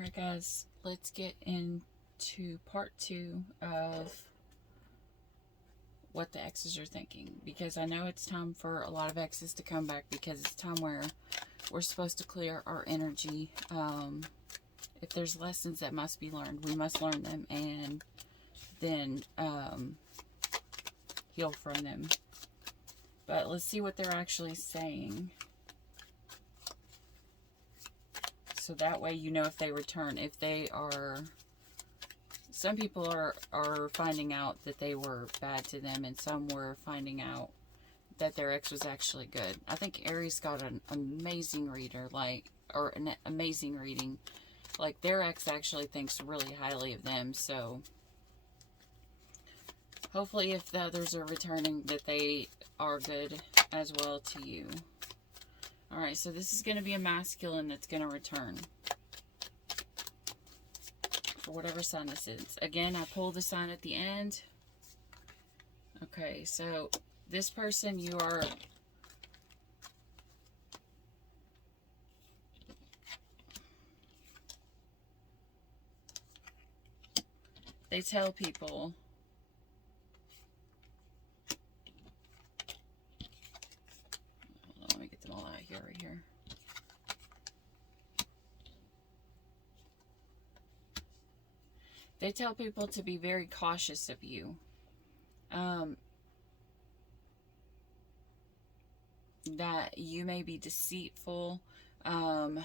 Alright guys, let's get into part 2 of what the exes are thinking. Because I know it's time for a lot of exes to come back, because it's time where we're supposed to clear our energy. If there's lessons that must be learned, we must learn them and then heal from them. But let's see what they're actually saying. So that way you know if they return. If they are... Some people are finding out that they were bad to them, and some were finding out that their ex was actually good. I think Aries got an amazing reader, or an amazing reading. Like, their ex actually thinks really highly of them, so hopefully if the others are returning, that they are good as well to you. Alright, so this is going to be a masculine that's going to return. For whatever sign this is. Again, I pull the sign at the end. Okay, so this person, you are... They tell people... Let me get them all out here, right here. They tell people to be very cautious of you. That you may be deceitful. That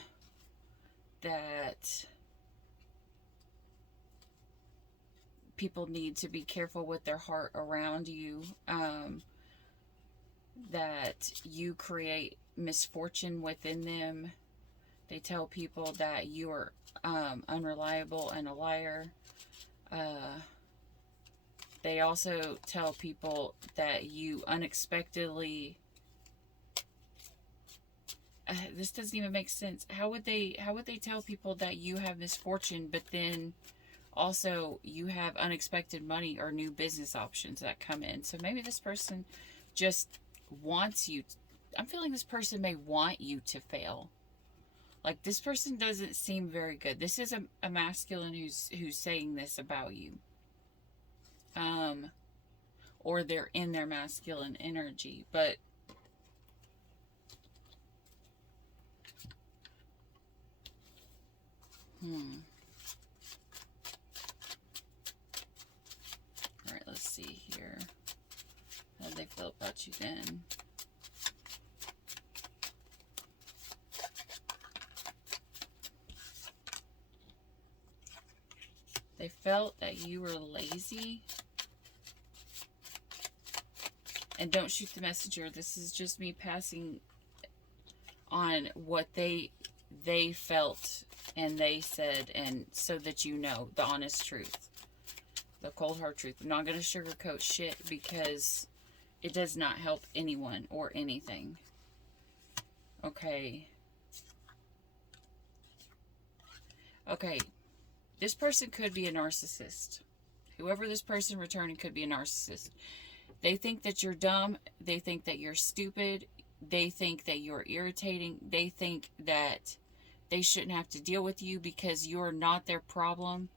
people need to be careful with their heart around you. That you create misfortune within them. They tell people that you are unreliable and a liar. They also tell people that you unexpectedly... this doesn't even make sense. How would they tell people that you have misfortune, but then also you have unexpected money or new business options that come in? So maybe this person just wants you. I'm feeling this person may want you to fail. Like, this person doesn't seem very good. This is a masculine who's saying this about you. Or they're in their masculine energy. But Alright, let's see here. How do they feel about you then? They felt that you were lazy. And don't shoot the messenger. This is just me passing on what they felt and they said, and so that you know the honest truth. The cold hard truth. I'm not going to sugarcoat shit, because it does not help anyone or anything. Okay. Okay. This person could be a narcissist. Whoever this person returning could be a narcissist. They think that you're dumb. They think that you're stupid. They think that you're irritating. They think that they shouldn't have to deal with you because you're not their problem.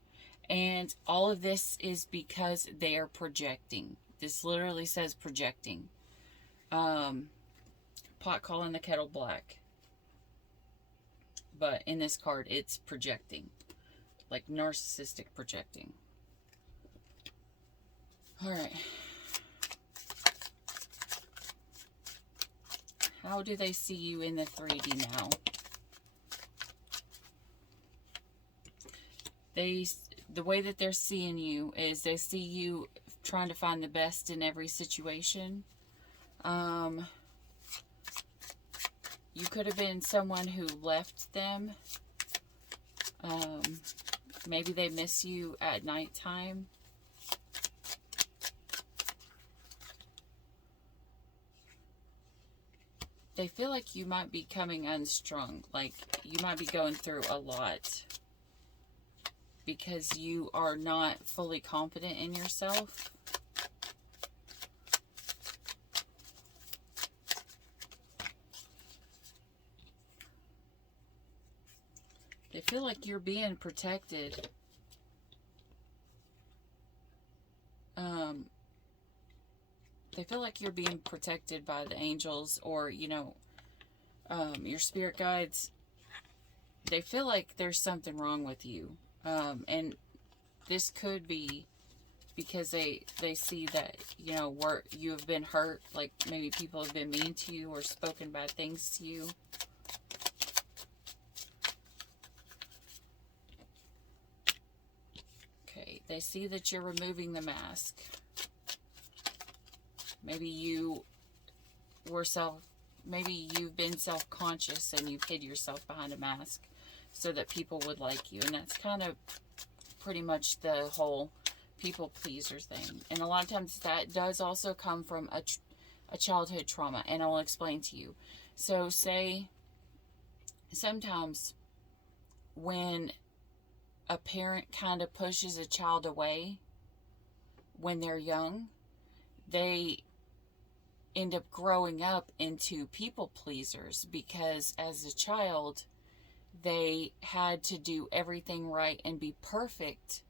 And all of this is because they are projecting. This literally says projecting. Pot calling the kettle black. But in this card, it's projecting. Like narcissistic projecting. Alright. How do they see you in the 3D now? The way that they're seeing you is they see you trying to find the best in every situation. You could have been someone who left them. Maybe they miss you at nighttime. They feel like you might be coming unstrung. Like, you might be going through a lot. Because you are not fully confident in yourself. They feel like you're being protected. They feel like you're being protected by the angels, or, you know, your spirit guides. They feel like there's something wrong with you. And this could be because they see that, you know, you have been hurt. Like maybe people have been mean to you or spoken bad things to you. Okay, they see that you're removing the mask. Maybe you've been self-conscious and you've hid yourself behind a mask so that people would like you. And that's kind of pretty much the whole people pleaser thing. And a lot of times that does also come from a childhood trauma. And I will explain to you. So say sometimes when a parent kind of pushes a child away when they're young, they end up growing up into people pleasers, because as a child they had to do everything right and be perfect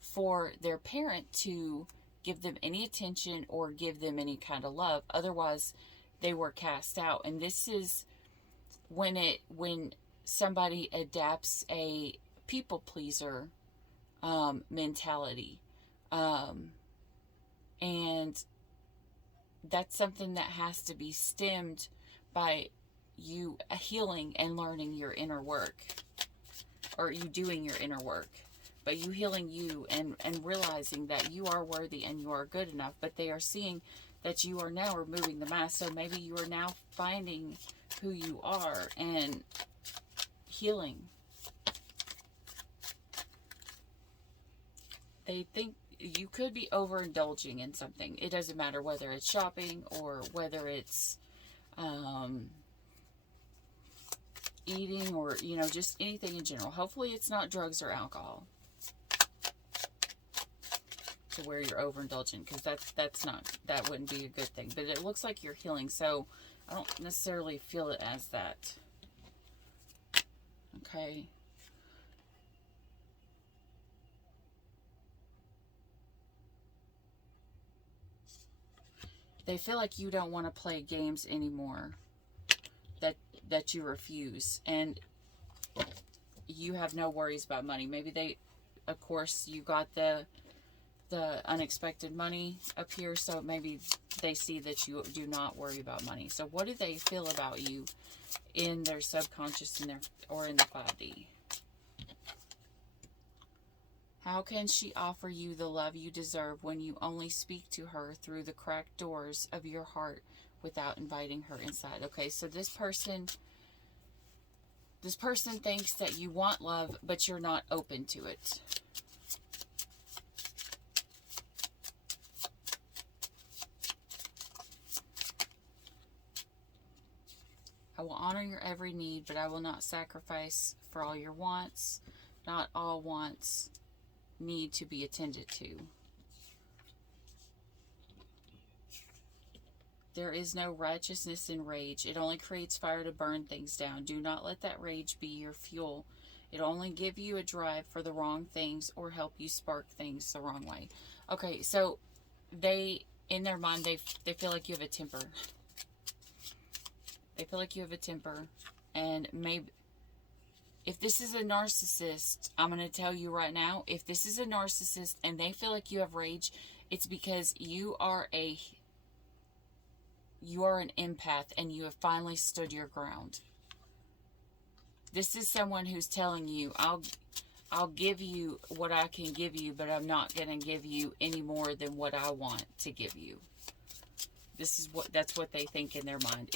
for their parent to give them any attention or give them any kind of love. Otherwise they were cast out. And this is when somebody adapts a people pleaser mentality, and that's something that has to be stemmed by you healing and learning your inner work, or you doing your inner work, but you healing you and realizing that you are worthy and you are good enough. But they are seeing that you are now removing the mask, so maybe you are now finding who you are and healing. They think you could be overindulging in something. It doesn't matter whether it's shopping or whether it's eating, or, you know, just anything in general. Hopefully it's not drugs or alcohol to where you're overindulging, because that wouldn't be a good thing. But it looks like you're healing, so I don't necessarily feel it as that. Okay. They feel like you don't want to play games anymore, that you refuse, and you have no worries about money. Maybe of course, you got the unexpected money up here, so maybe they see that you do not worry about money. So what do they feel about you in their subconscious, or in the 5D? How can she offer you the love you deserve when you only speak to her through the cracked doors of your heart without inviting her inside? Okay, so this person thinks that you want love, but you're not open to it. I will honor your every need, but I will not sacrifice for all your wants. Not all wants need to be attended to. There is no righteousness in rage. It only creates fire to burn things down. Do not let that rage be your fuel. It only give you a drive for the wrong things, or help you spark things the wrong way. Okay, so in their mind, they feel like you have a temper. They feel like you have a temper, and maybe if this is a narcissist, I'm going to tell you right now, if this is a narcissist and they feel like you have rage, it's because you are an empath and you have finally stood your ground. This is someone who's telling you, I'll give you what I can give you, but I'm not going to give you any more than what I want to give you. That's what they think in their mind.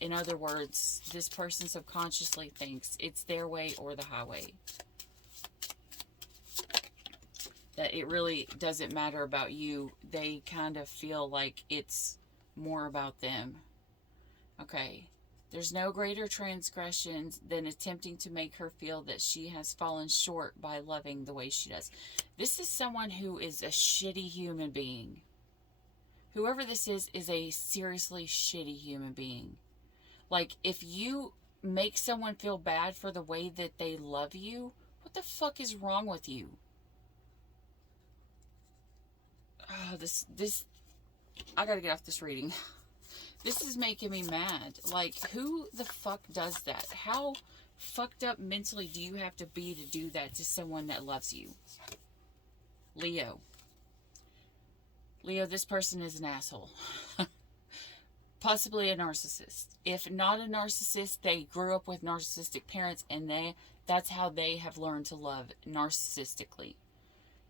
In other words, this person subconsciously thinks it's their way or the highway. That it really doesn't matter about you. They kind of feel like it's more about them. Okay. There's no greater transgression than attempting to make her feel that she has fallen short by loving the way she does. This is someone who is a shitty human being. Whoever this is a seriously shitty human being. Like, if you make someone feel bad for the way that they love you. What the fuck is wrong with you? Oh, this, I gotta get off this reading. This is making me mad. Like, who the fuck does that? How fucked up mentally do you have to be to do that to someone that loves you? Leo. Leo, this person is an asshole. Possibly a narcissist. If not a narcissist, they grew up with narcissistic parents and that's how they have learned to love, narcissistically.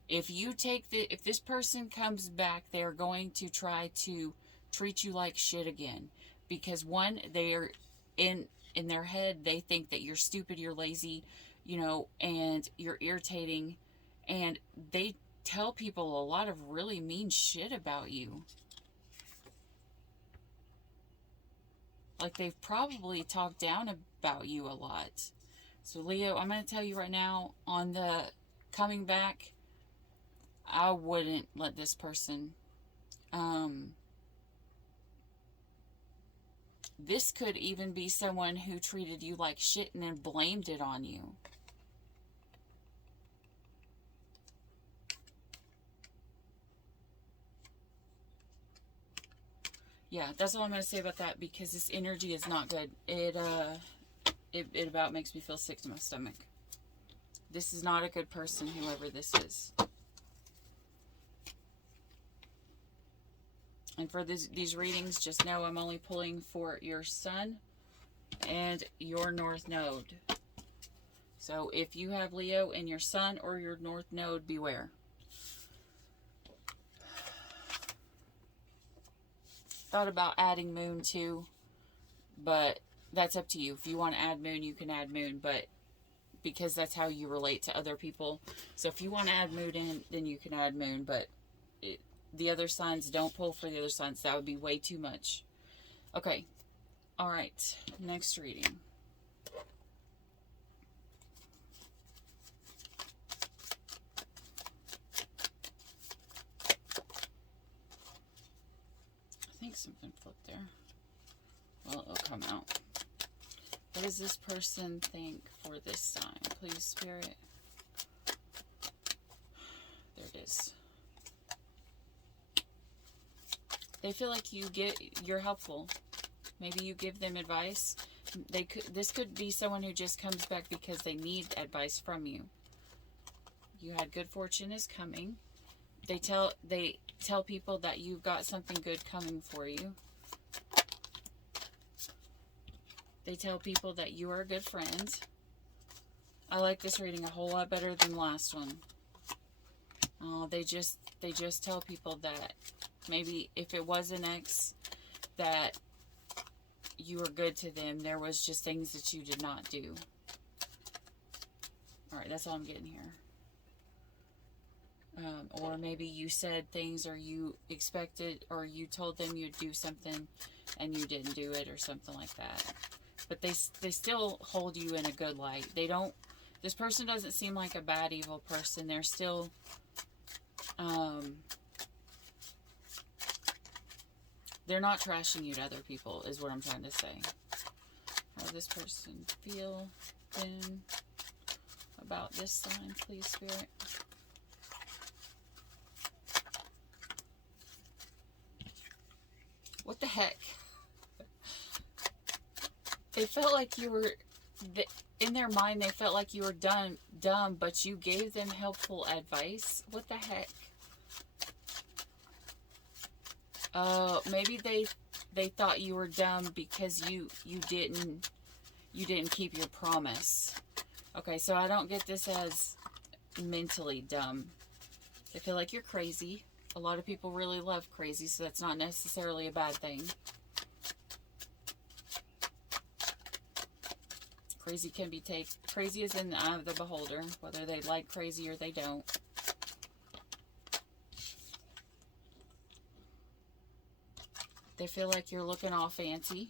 If this person comes back, they're going to try to treat you like shit again. Because one, they are in their head, they think that you're stupid, you're lazy, and you're irritating, and they tell people a lot of really mean shit about you. Like, they've probably talked down about you a lot. So, Leo, I'm going to tell you right now, on the coming back, I wouldn't let this person, this could even be someone who treated you like shit and then blamed it on you. Yeah, that's all I'm going to say about that, because this energy is not good. It about makes me feel sick to my stomach. This is not a good person, whoever this is. And for these readings, just know I'm only pulling for your sun and your north node. So if you have Leo in your sun or your north node, beware. Thought about adding moon too, but that's up to you. If you want to add moon, you can add moon, but because that's how you relate to other people. So if you want to add moon in, then you can add moon, but the other signs, don't pull for the other signs. That would be way too much. Okay. All right. Next reading. I think something flipped there. Well, it'll come out. What does this person think for this sign? Please, Spirit. There it is. They feel like you're helpful. Maybe you give them advice. This could be someone who just comes back because they need advice from you. You had good fortune is coming. They tell people that you've got something good coming for you. They tell people that you are a good friend. I like this reading a whole lot better than the last one. They just tell people that maybe if it was an ex that you were good to them, there was just things that you did not do. Alright, that's all I'm getting here. Or maybe you said things, or you expected, or you told them you'd do something and you didn't do it, or something like that. But they still hold you in a good light. This person doesn't seem like a bad, evil person. They're still, they're not trashing you to other people, is what I'm trying to say. How does this person feel then about this sign, please, Spirit? What the heck? They felt like you were, in their mind, they felt like you were dumb, but you gave them helpful advice. What the heck? Maybe they thought you were dumb because you didn't keep your promise. Okay, so I don't get this as mentally dumb. They feel like you're crazy. A lot of people really love crazy, so that's not necessarily a bad thing. Crazy can be crazy is in the eye of the beholder, whether they like crazy or they don't. They feel like you're looking all fancy.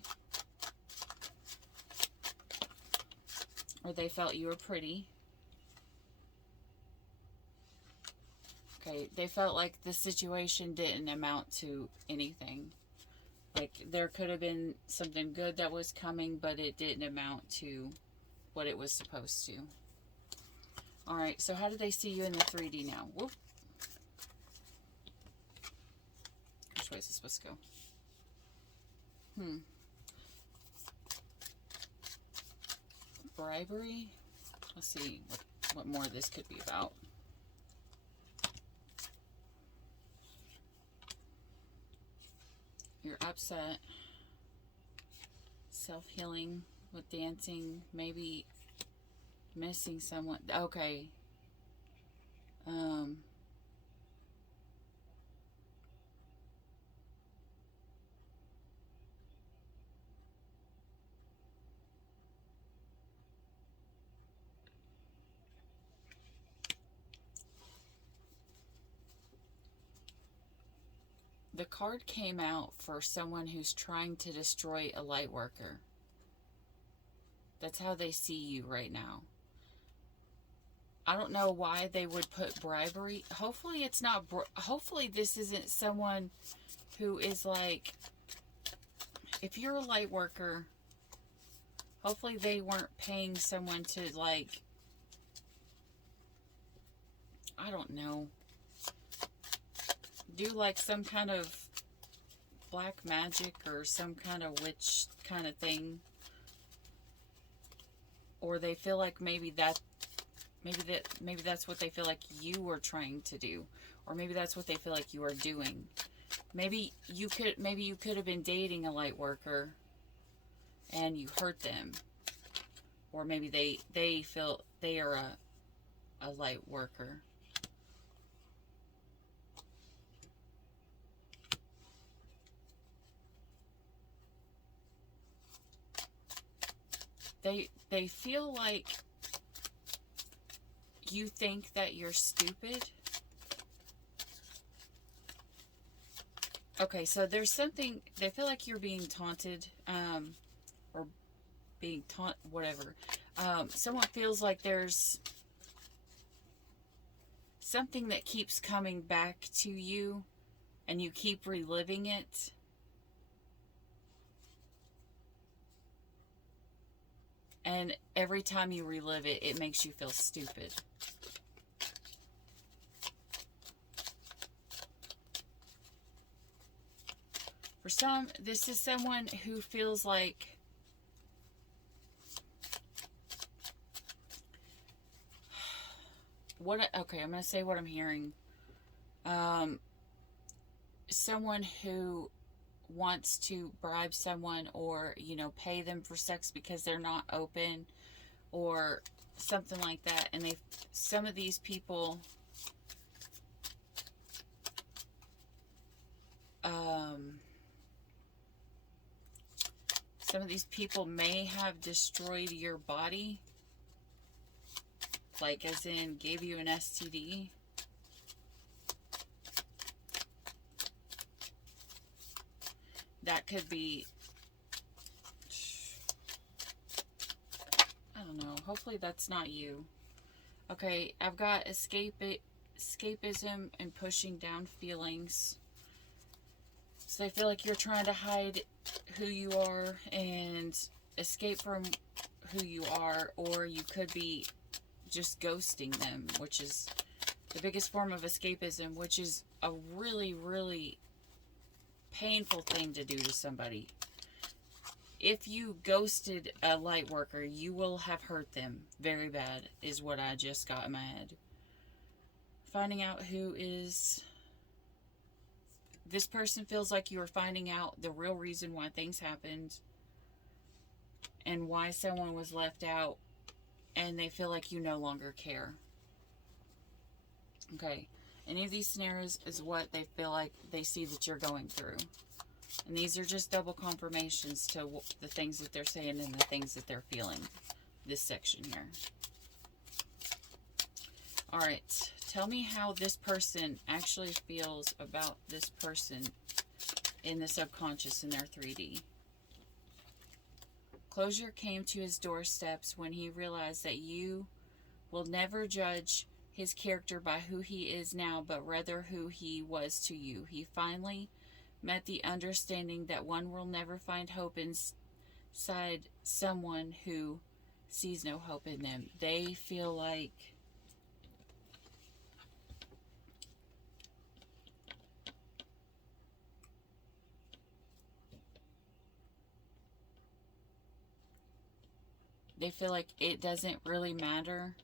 Or they felt you were pretty. Okay, they felt like the situation didn't amount to anything. Like, there could have been something good that was coming, but it didn't amount to what it was supposed to. Alright, so how do they see you in the 3D now? Whoop. Which way is this supposed to go? Bribery? Let's see what more this could be about. You're upset. Self-healing with dancing. Maybe missing someone. Okay. The card came out for someone who's trying to destroy a light worker. That's how they see you right now. I don't know why they would put bribery. Hopefully it's not, hopefully this isn't someone who is like, if you're a light worker, hopefully they weren't paying someone to, like, I don't know, do like some kind of black magic or some kind of witch kind of thing. Or they feel like maybe that's what they feel like you were trying to do. Or maybe that's what they feel like you are doing. Maybe you could have been dating a light worker and you hurt them. Or maybe they feel they are a light worker. They feel like you think that you're stupid. Okay, so there's something, they feel like you're being taunted, or being whatever. Someone feels like there's something that keeps coming back to you and you keep reliving it. And every time you relive it, it makes you feel stupid. For some, this is someone who feels like okay, I'm going to say what I'm hearing. Someone who wants to bribe someone or, pay them for sex because they're not open or something like that. And some of these people, may have destroyed your body. Like, as in, gave you an STD. That could be, I don't know. Hopefully that's not you. Okay, I've got escapism and pushing down feelings. So they feel like you're trying to hide who you are and escape from who you are, or you could be just ghosting them, which is the biggest form of escapism, which is a really, really painful thing to do to somebody. If you ghosted a light worker, you will have hurt them very bad, is what I just got in my head. Finding out who is... This person feels like you are finding out the real reason why things happened and why someone was left out, and they feel like you no longer care. Okay. Any of these scenarios is what they feel like they see that you're going through. And these are just double confirmations to the things that they're saying and the things that they're feeling. This section here. Alright. Tell me how this person actually feels about this person in the subconscious in their 3D. Closure came to his doorsteps when he realized that you will never judge his character by who he is now, but rather who he was to you. He finally met the understanding that one will never find hope inside someone who sees no hope in them. They feel like it doesn't really matter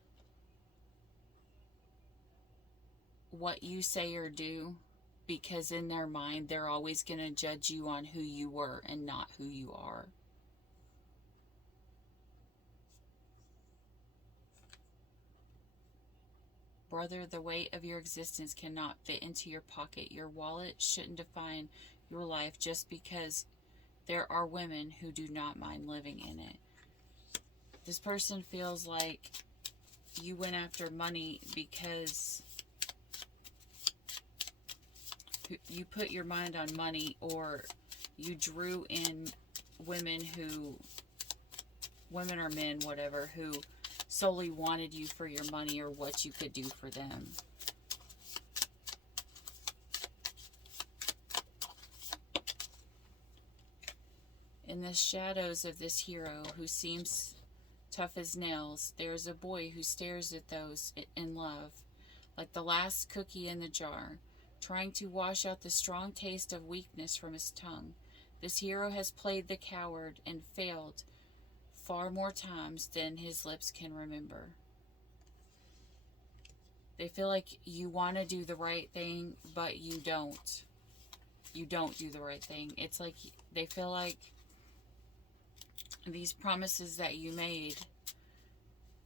what you say or do, because in their mind they're always going to judge you on who you were and not who you are. Brother, the weight of your existence cannot fit into your pocket. Your wallet shouldn't define your life just because there are women who do not mind living in it. This person feels like you went after money because you put your mind on money, or you drew in women or men, whatever, who solely wanted you for your money or what you could do for them. In the shadows of this hero who seems tough as nails, there is a boy who stares at those in love, like the last cookie in the jar, trying to wash out the strong taste of weakness from his tongue. This hero has played the coward and failed far more times than his lips can remember. They feel like you want to do the right thing, but you don't. You don't do the right thing. It's like they feel like these promises that you made,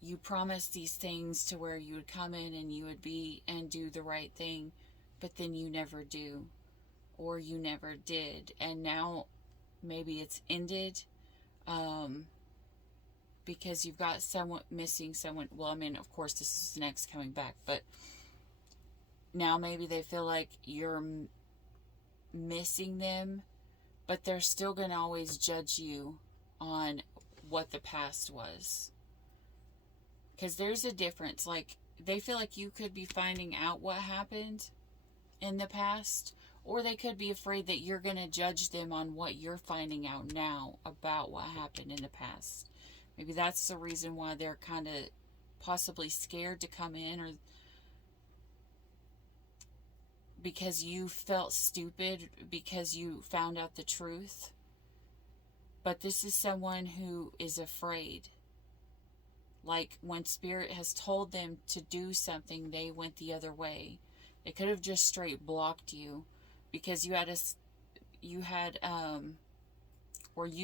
you promised these things to where you would come in and you would be and do the right thing, but then you never do, or you never did, and now maybe it's ended because you've got someone missing someone. Well, I mean, of course this is next coming back, but now maybe they feel like you're missing them, but they're still going to always judge you on what the past was, because there's a difference. Like, they feel like you could be finding out what happened in the past, or they could be afraid that you're going to judge them on what you're finding out now about what happened in the past. Maybe that's the reason why they're kind of possibly scared to come in, or because you felt stupid because you found out the truth. But this is someone who is afraid. Like, when Spirit has told them to do something, they went the other way. They could have just straight blocked you, because you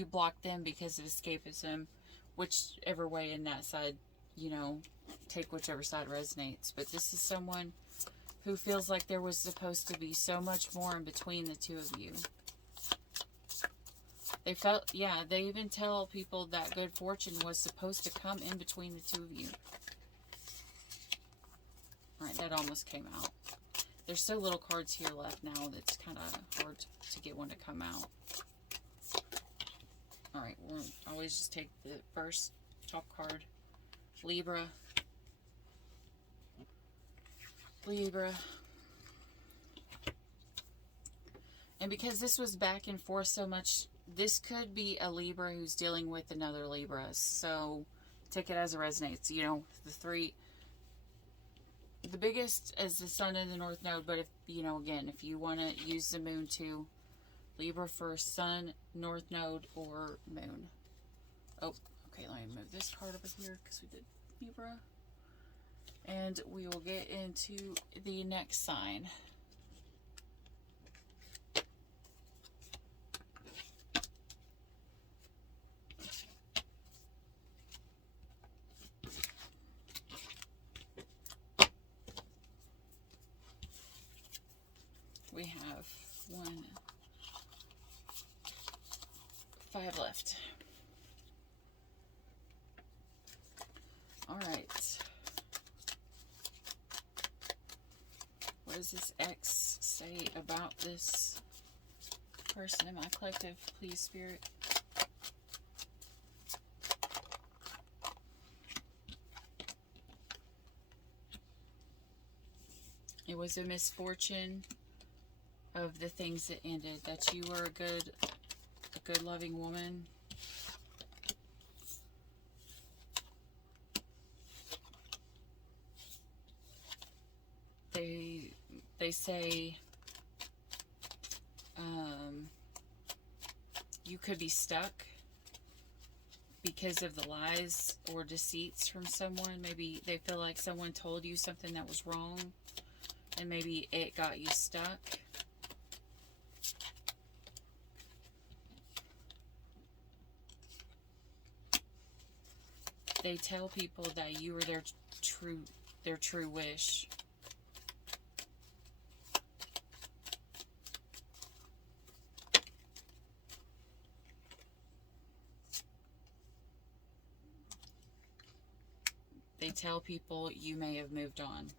blocked them because of escapism, whichever way in that side, take whichever side resonates. But this is someone who feels like there was supposed to be so much more in between the two of you. They even tell people that good fortune was supposed to come in between the two of you. Alright, that almost came out. There's so little cards here left now that it's kind of hard to get one to come out. Alright, we'll always just take the first top card. Libra. And because this was back and forth so much, this could be a Libra who's dealing with another Libra. So take it as it resonates. The three. The biggest is the Sun in the North Node. But if you want to use the Moon too, Libra for Sun, North Node, or Moon. Oh, okay. Let me move this card over here because we did Libra. And we will get into the next sign. We have 5 left. All right. What does this X say about this person in my collective, please, Spirit? It was a misfortune. of the things that ended, that you were a good loving woman. They say you could be stuck because of the lies or deceits from someone. Maybe they feel like someone told you something that was wrong, and maybe it got you stuck. They tell people that you were their true wish. They tell people you may have moved on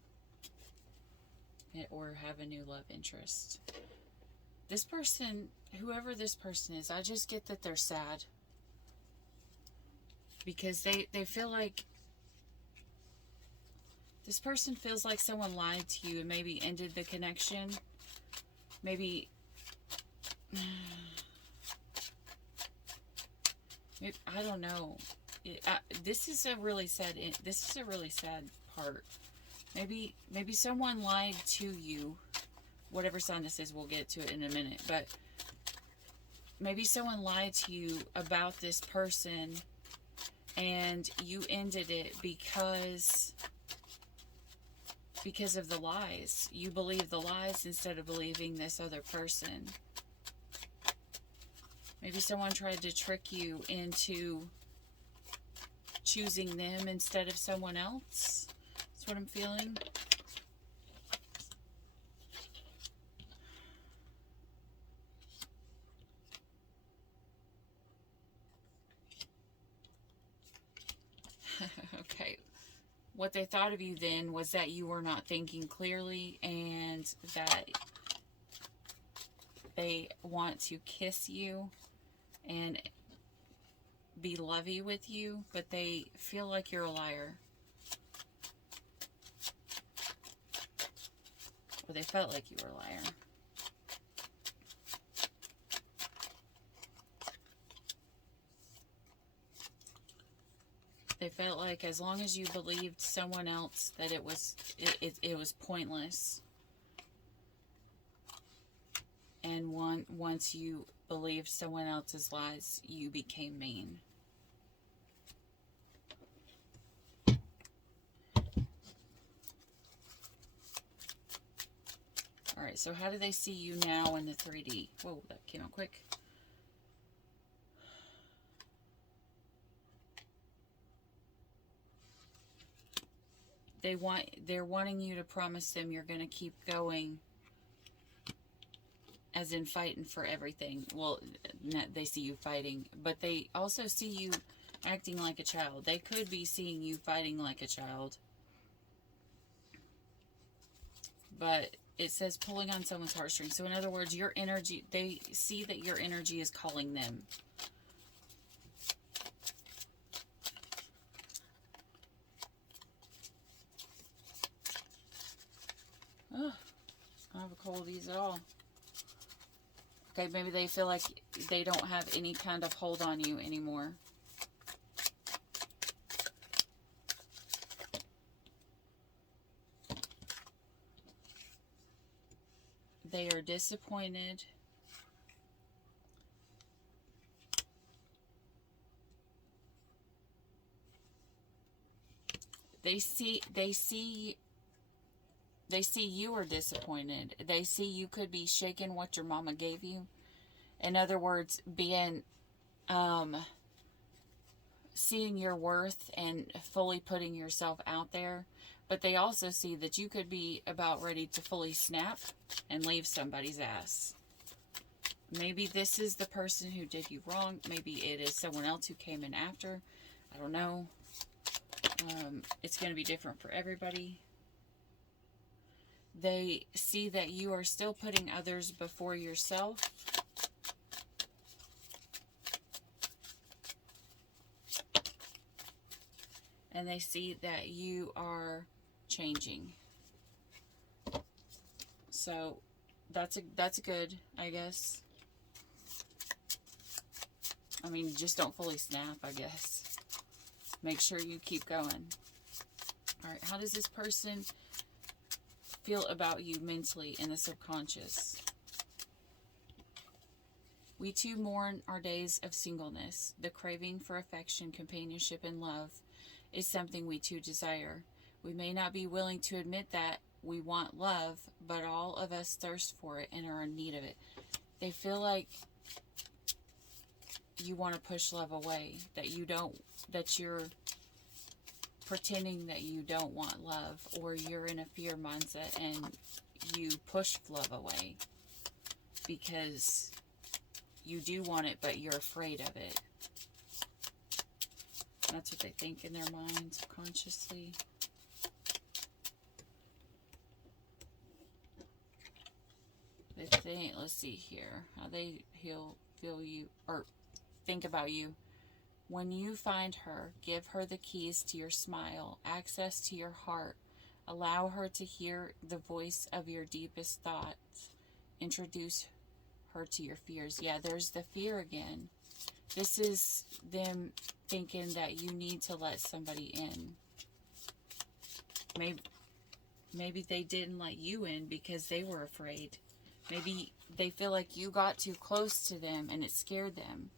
or have a new love interest. This person, whoever this person is, I just get that they're sad. Because they feel like this person feels like someone lied to you and maybe ended the connection. Maybe I don't know. This is a really sad part. Maybe someone lied to you. Whatever sign this is, we'll get to it in a minute. But maybe someone lied to you about this person, and you ended it because of the lies. You believed the lies instead of believing this other person. Maybe someone tried to trick you into choosing them instead of someone else. That's what I'm feeling. Okay. What they thought of you then was that you were not thinking clearly, and that they want to kiss you and be lovey with you, but they feel like you're a liar. Or they felt like you were a liar. They felt like as long as you believed someone else, that it was pointless. And once you believed someone else's lies, you became mean. Alright, so how do they see you now in the 3D? Whoa, that came out quick. They're wanting you to promise them you're going to keep going, as in fighting for everything. Well, they see you fighting, but they also see you acting like a child. They could be seeing you fighting like a child. But it says pulling on someone's heartstrings. So in other words, your energy, they see that your energy is calling them. Oh, I don't have a cold these at all. Okay, maybe they feel like they don't have any kind of hold on you anymore. They are disappointed. They see you are disappointed. They see you could be shaking what your mama gave you. In other words, being, seeing your worth and fully putting yourself out there. But they also see that you could be about ready to fully snap and leave somebody's ass. Maybe this is the person who did you wrong. Maybe it is someone else who came in after. I don't know. It's going to be different for everybody. They see that you are still putting others before yourself. And they see that you are changing. So that's good, I guess. I mean, just don't fully snap, I guess. Make sure you keep going. All right, how does this person feel about you mentally in the subconscious? We too mourn our days of singleness. The craving for affection, companionship, and love is something we too desire. We may not be willing to admit that we want love, but all of us thirst for it and are in need of it. They feel like you want to push love away, that you're pretending that you don't want love, or you're in a fear mindset and you push love away because you do want it, but you're afraid of it. That's what they think in their mind subconsciously. They think, let's see here, how they feel you, or think about you. When you find her, give her the keys to your smile, access to your heart. Allow her to hear the voice of your deepest thoughts. Introduce her to your fears. Yeah, there's the fear again. This is them thinking that you need to let somebody in. Maybe they didn't let you in because they were afraid. Maybe they feel like you got too close to them and it scared them.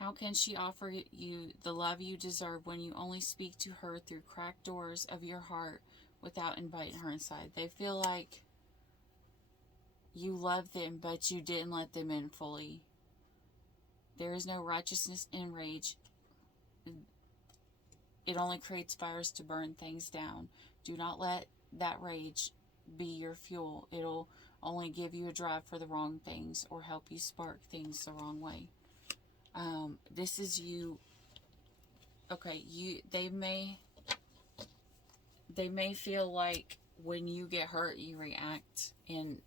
How can she offer you the love you deserve when you only speak to her through cracked doors of your heart without inviting her inside? They feel like you love them, but you didn't let them in fully. There is no righteousness in rage. It only creates fires to burn things down. Do not let that rage be your fuel. It'll only give you a drive for the wrong things or help you spark things the wrong way. This is you. Okay, they may feel like when you get hurt, you react in,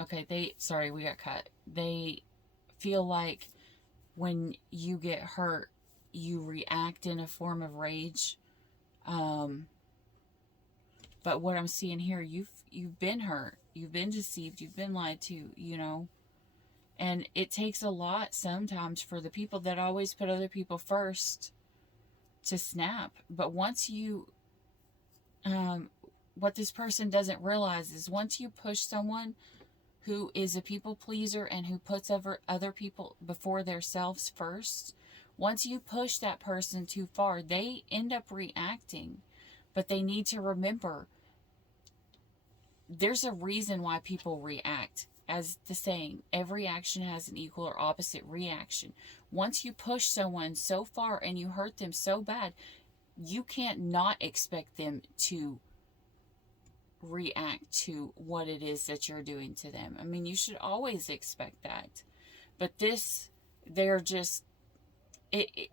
okay, sorry, we got cut. They feel like when you get hurt, you react in a form of rage. But what I'm seeing here, you've been hurt, you've been deceived, you've been lied to, you know. And it takes a lot sometimes for the people that always put other people first to snap. But once you, what this person doesn't realize is once you push someone who is a people pleaser and who puts other people before themselves first, once you push that person too far, they end up reacting. But they need to remember, there's a reason why people react. As the saying, every action has an equal or opposite reaction. Once you push someone so far and you hurt them so bad, you can't not expect them to react to what it is that you're doing to them. I mean, you should always expect that. But they're just,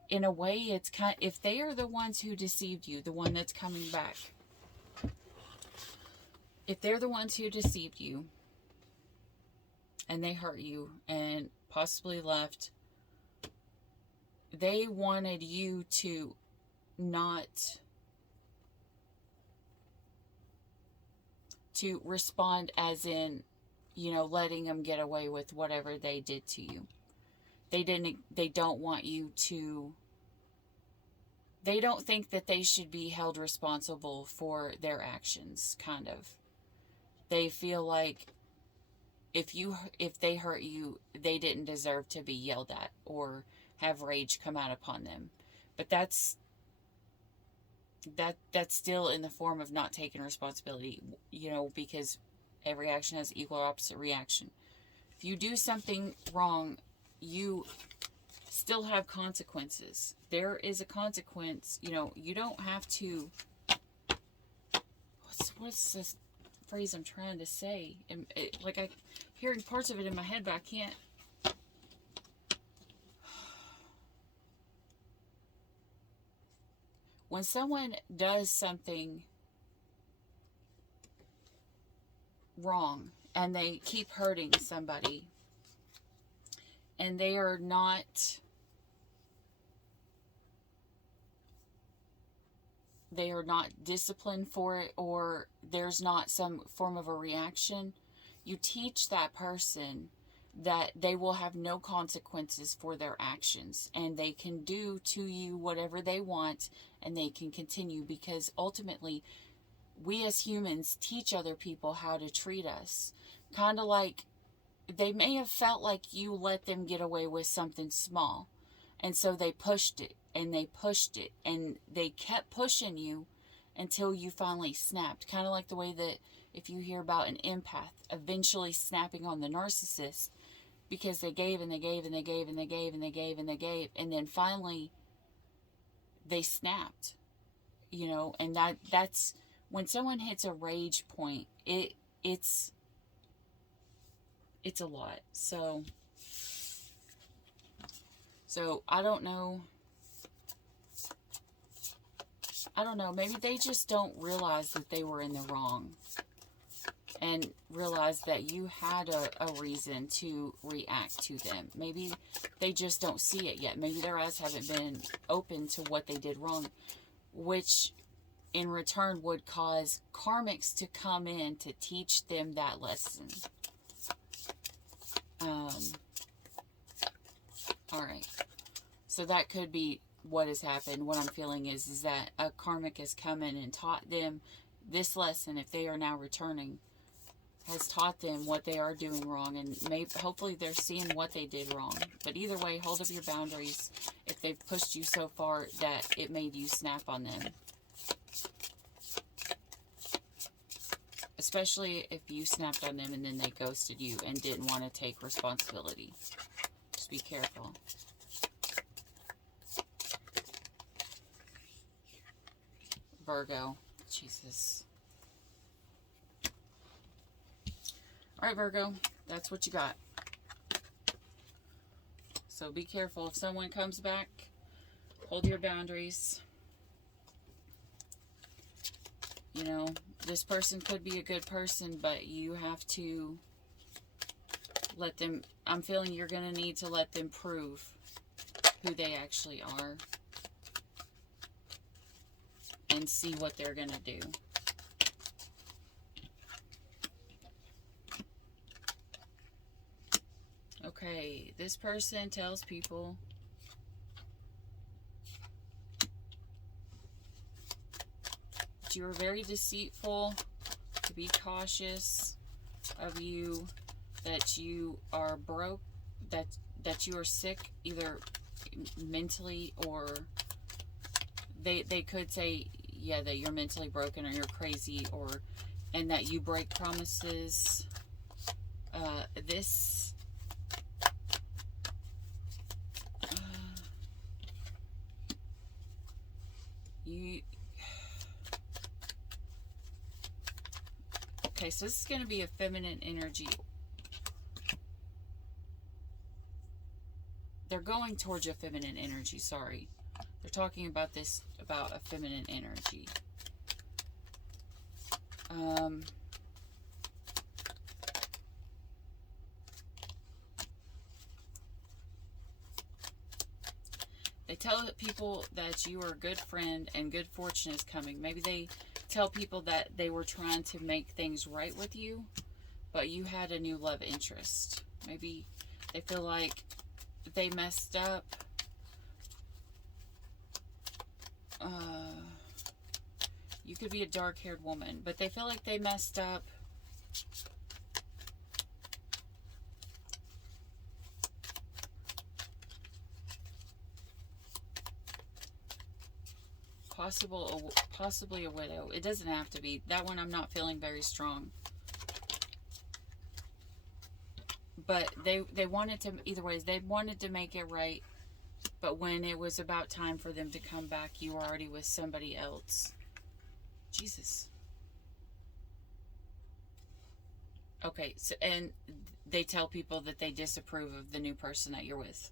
in a way, it's kind of, if they are the ones who deceived you, the one that's coming back, if they're the ones who deceived you, and they hurt you and possibly left, they wanted you to not to respond as in, you know, letting them get away with whatever they did to you. They don't want you to, they don't think that they should be held responsible for their actions, kind of. They feel like if they hurt you, they didn't deserve to be yelled at or have rage come out upon them. But that's still in the form of not taking responsibility, you know, because every action has equal or opposite reaction. If you do something wrong, you still have consequences. There is a consequence, you know. You don't have to, what's this phrase I'm trying to say? And like, I hearing parts of it in my head, but I can't. When someone does something wrong and they keep hurting somebody and they are not they are not disciplined for it, or there's not some form of a reaction, you teach that person that they will have no consequences for their actions, and they can do to you whatever they want, and they can continue, because ultimately we as humans teach other people how to treat us. Kind of like they may have felt like you let them get away with something small, and so they pushed it and they pushed it and they kept pushing you until you finally snapped. Kind of like the way that if you hear about an empath eventually snapping on the narcissist, because they gave and they gave and they gave and they gave and they gave and they gave, and then finally they snapped, you know. And that's when someone hits a rage point. It's a lot. So I don't know, maybe they just don't realize that they were in the wrong, and realize that you had a reason to react to them. Maybe they just don't see it yet. Maybe their eyes haven't been open to what they did wrong, which in return would cause karmics to come in to teach them that lesson. Alright. So that could be what has happened. What I'm feeling is that a karmic has come in and taught them this lesson, if they are now returning, has taught them what they are doing wrong, and hopefully they're seeing what they did wrong. But either way, hold up your boundaries if they've pushed you so far that it made you snap on them. Especially if you snapped on them and then they ghosted you and didn't want to take responsibility. Just be careful. Virgo. Jesus. Alright, Virgo. That's what you got. So be careful. If someone comes back, hold your boundaries. You know, this person could be a good person, but you have to let them... I'm feeling you're going to need to let them prove who they actually are. And see what they're going to do. Okay, this person tells people that you are very deceitful, to be cautious of you, that you are broke, that you are sick, either mentally, or they could say, yeah, that you're mentally broken or you're crazy, or and that you break promises. Okay, so this is going to be a feminine energy. They're going towards a feminine energy, sorry. They're talking about this, about a feminine energy. They tell people that you are a good friend and good fortune is coming. Maybe they tell people that they were trying to make things right with you, but you had a new love interest. Maybe they feel like they messed up. You could be a dark-haired woman, but they feel like they messed up. Possibly a widow. It doesn't have to be. That one I'm not feeling very strong. But they wanted to, either ways, they wanted to make it right. But when it was about time for them to come back, you were already with somebody else. Jesus. Okay, so, and they tell people that they disapprove of the new person that you're with.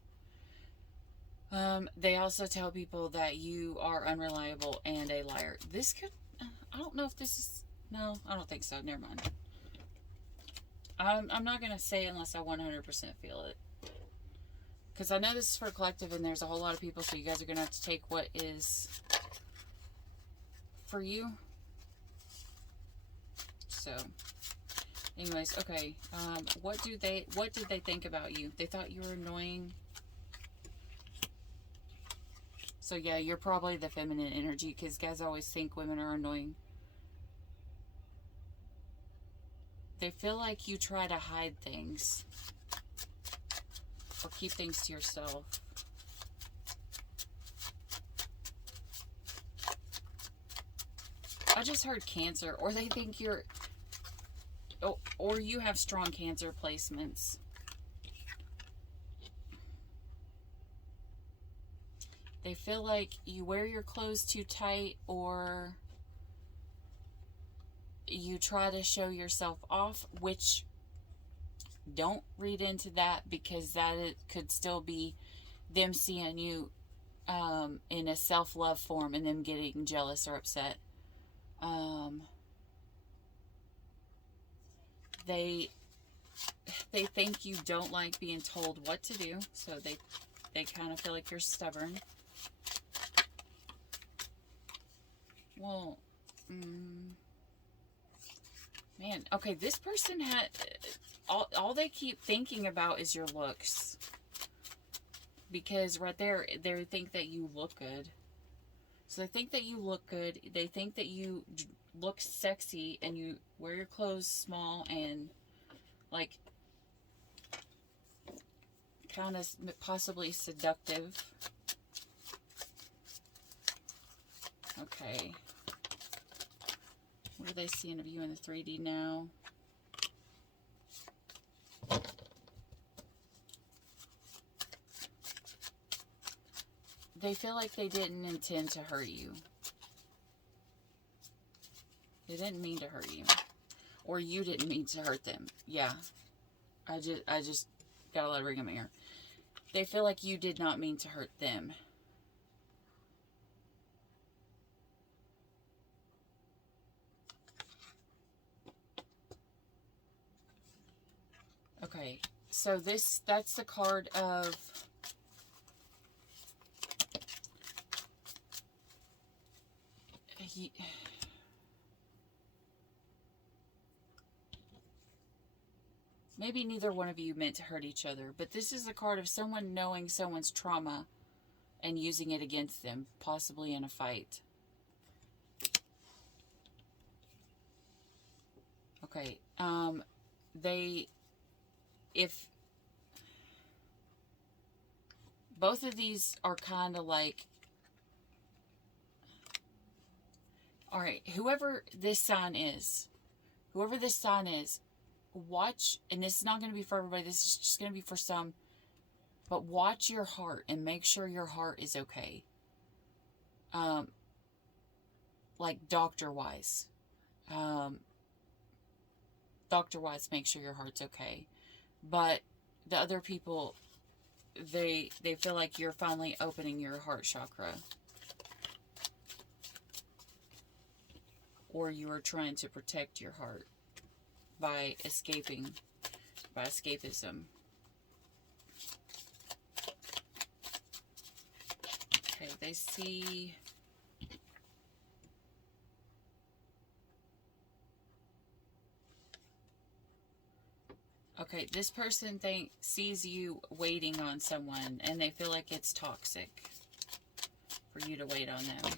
They also tell people that you are unreliable and a liar. This could, I don't know if this is, no, I don't think so. Never mind. I'm not going to say unless I 100% feel it. Because I know this is for a collective and there's a whole lot of people, so you guys are going to have to take what is for you. So, anyways, okay. What did they think about you? They thought you were annoying. So yeah, you're probably the feminine energy, because guys always think women are annoying. They feel like you try to hide things or keep things to yourself. I just heard Cancer, or they think you're, or you have strong Cancer placements. They feel like you wear your clothes too tight, or you try to show yourself off, which don't read into that, because that could still be them seeing you in a self-love form and them getting jealous or upset. They think you don't like being told what to do, so they kind of feel like you're stubborn. Well, man, okay, this person had all they keep thinking about is your looks, because right there they think that you look good. So they think that you look good. They think that you look sexy, and you wear your clothes small and like kind of possibly seductive. Okay. What are they seeing of you in the 3D now? They feel like they didn't intend to hurt you. They didn't mean to hurt you. Or you didn't mean to hurt them. Yeah. I just gotta let it ring in my ear. They feel like you did not mean to hurt them. Okay, so that's the card of maybe neither one of you meant to hurt each other, but this is the card of someone knowing someone's trauma and using it against them, possibly in a fight. Okay, if both of these are kind of like, all right, whoever this sign is, watch, and this is not going to be for everybody, this is just going to be for some, but watch your heart and make sure your heart is okay. Like doctor-wise. Doctor-wise, make sure your heart's okay. But the other people, they feel like you're finally opening your heart chakra. Or you are trying to protect your heart by escapism. Okay, they see... Okay, this person sees you waiting on someone, and they feel like it's toxic for you to wait on them.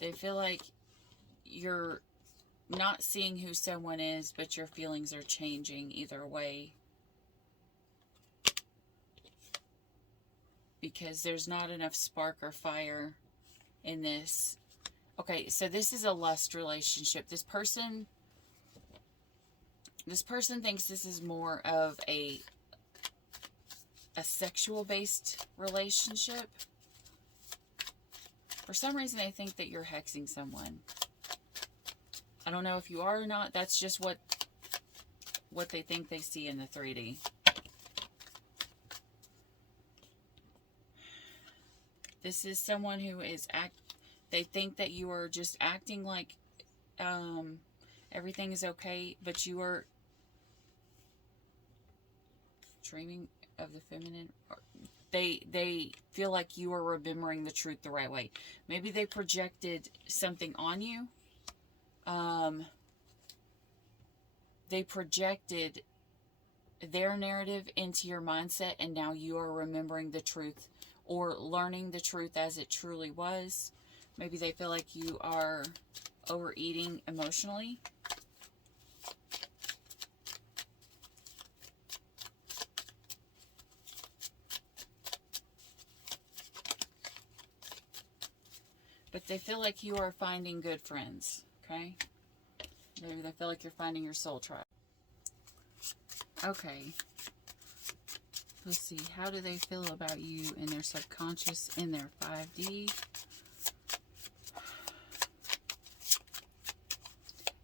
They feel like you're not seeing who someone is, but your feelings are changing either way. Because there's not enough spark or fire in this. Okay, so this is a lust relationship. This person thinks this is more of a sexual-based relationship. For some reason, they think that you're hexing someone. I don't know if you are or not. That's just what they think they see in the 3D. This is someone who is they think that you are just acting like everything is okay, but you are dreaming of the feminine. they feel like you are remembering the truth the right way. Maybe they projected something on you. They projected their narrative into your mindset, and now you are remembering the truth or learning the truth as it truly was. Maybe they feel like you are overeating emotionally. But they feel like you are finding good friends, okay? Maybe they feel like you're finding your soul tribe. Okay. Let's see. How do they feel about you in their subconscious, in their 5D?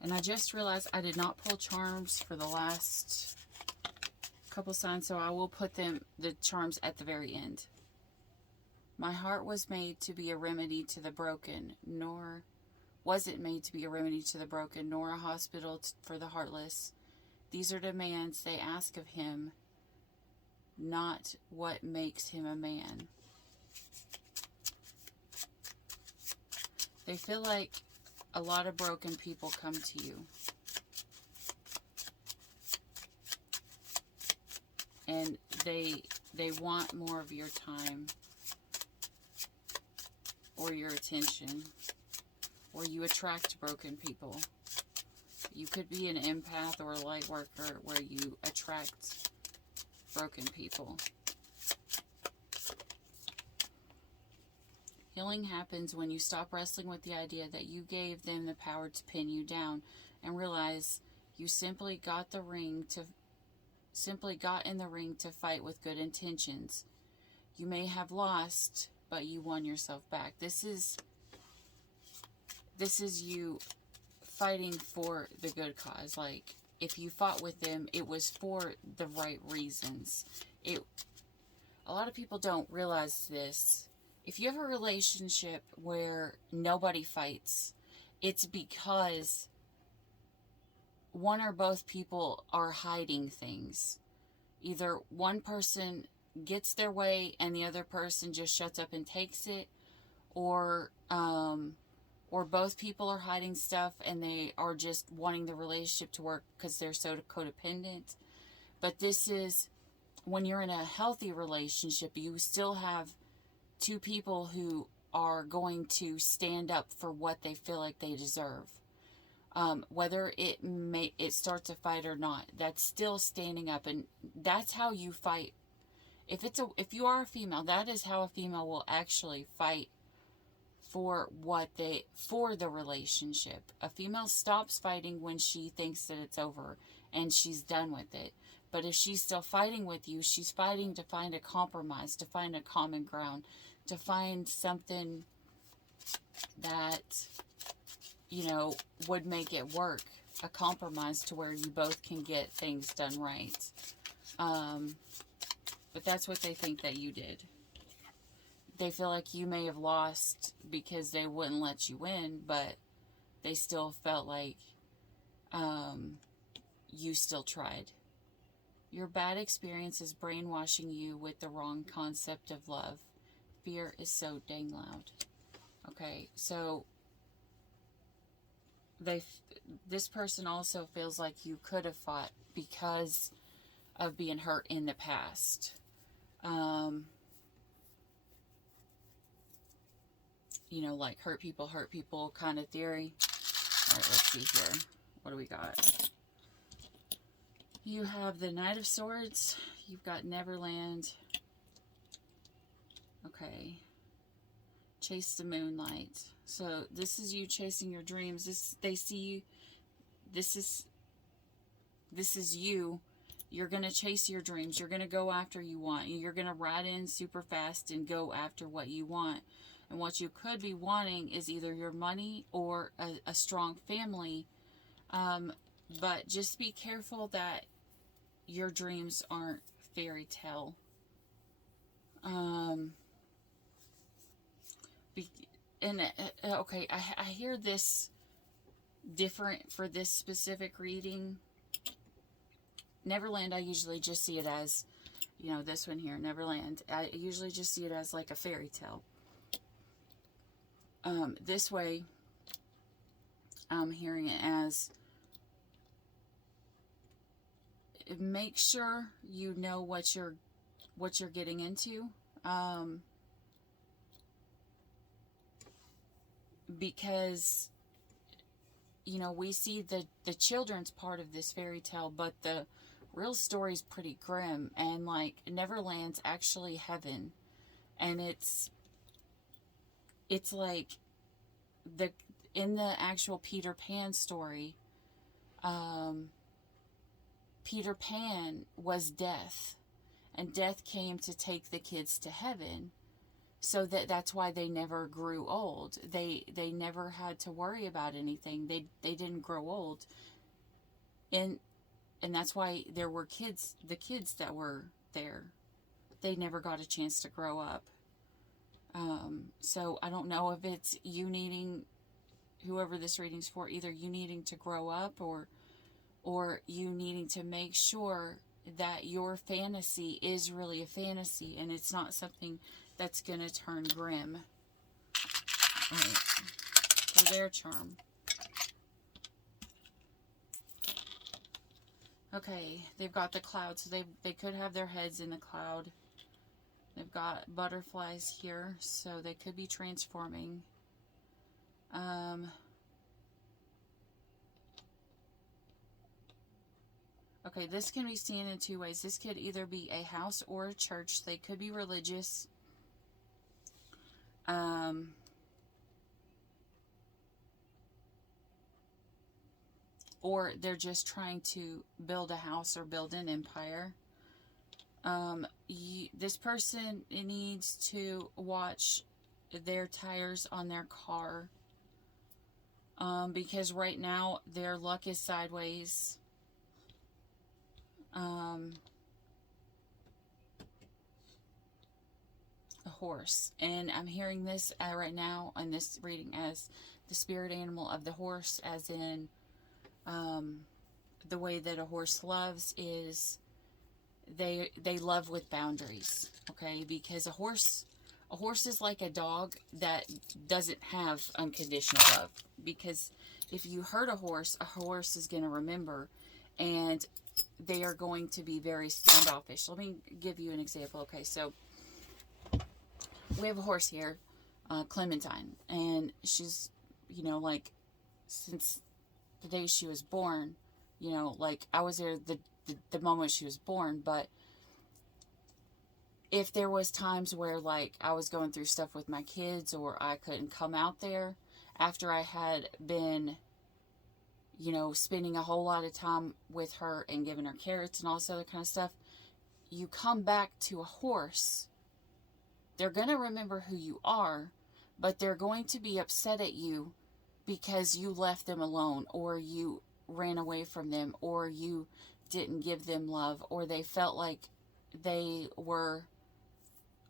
And I just realized I did not pull charms for the last couple signs, so I will put the charms at the very end. My heart was made to be a remedy to the broken, nor was it made to be a remedy to the broken, nor a hospital for the heartless. These are demands they ask of him, not what makes him a man. They feel like a lot of broken people come to you. And they want more of your time or your attention, or you attract broken people. You could be an empath or a light worker where you attract broken people. Healing happens when you stop wrestling with the idea that you gave them the power to pin you down and realize you simply got in the ring to fight with good intentions. You may have lost, but you won yourself back. This is you fighting for the good cause. Like, if you fought with them, it was for the right reasons. A lot of people don't realize this. If you have a relationship where nobody fights, it's because one or both people are hiding things. Either one person gets their way and the other person just shuts up and takes it, or both people are hiding stuff and they are just wanting the relationship to work because they're so codependent. But this is, when you're in a healthy relationship, you still have two people who are going to stand up for what they feel like they deserve. Whether it starts a fight or not, that's still standing up, and that's how you fight. If you are a female, that is how a female will actually fight for the relationship. A female stops fighting when she thinks that it's over and she's done with it. But if she's still fighting with you, she's fighting to find a compromise, to find a common ground, to find something that, would make it work. A compromise to where you both can get things done right. But that's what they think that you did. They feel like you may have lost because they wouldn't let you win, but they still felt like you still tried. Your bad experience is brainwashing you with the wrong concept of love. Fear is so dang loud. Okay, so this person also feels like you could have fought because of being hurt in the past. Like hurt people kind of theory. All right, let's see here. What do we got? You have the Knight of Swords. You've got Neverland. Okay. Chase the Moonlight. So this is you chasing your dreams. They see you. This is you. You're going to chase your dreams. You're going to go after you want. You're going to ride in super fast and go after what you want. And what you could be wanting is either your money or a strong family. But just be careful that your dreams aren't fairy tale. Okay, I hear this different for this specific reading. Neverland, I usually just see it as You know, this one here, Neverland. I usually just see it as like a fairy tale. This way, I'm hearing it as, make sure you know what you're getting into. Because, you know, we see the children's part of this fairy tale, but the real story's pretty grim, and like Neverland's actually heaven, and it's like in the actual Peter Pan story, Peter Pan was death, and death came to take the kids to heaven. So that's why they never grew old. They never had to worry about anything. They didn't grow old. And that's why there were kids, the kids that were there, they never got a chance to grow up. So I don't know if it's you needing, whoever this reading's for, either you needing to grow up or you needing to make sure that your fantasy is really a fantasy and it's not something that's going to turn grim. All right. For their charm. Okay, they've got the cloud, so they could have their heads in the cloud. They've got butterflies here, so they could be transforming. Okay, this can be seen in two ways. This could either be a house or a church. They could be religious. Or they're just trying to build a house or build an empire. This person needs to watch their tires on their car. Because right now their luck is sideways. A horse. And I'm hearing this right now on this reading as the spirit animal of the horse, as in the way that a horse loves is they love with boundaries. Okay, because a horse is like a dog that doesn't have unconditional love. Because if you hurt a horse is going to remember, and they are going to be very standoffish. Let me give you an example. Okay, so we have a horse here, Clementine, and she's, you know, like, since the day she was born, you know, like, I was there the moment she was born, but if there was times where, like, I was going through stuff with my kids, or I couldn't come out there after I had been, you know, spending a whole lot of time with her and giving her carrots and all this other kind of stuff, you come back to a horse, they're going to remember who you are, but they're going to be upset at you because you left them alone, or you ran away from them, or you didn't give them love, or they felt like they were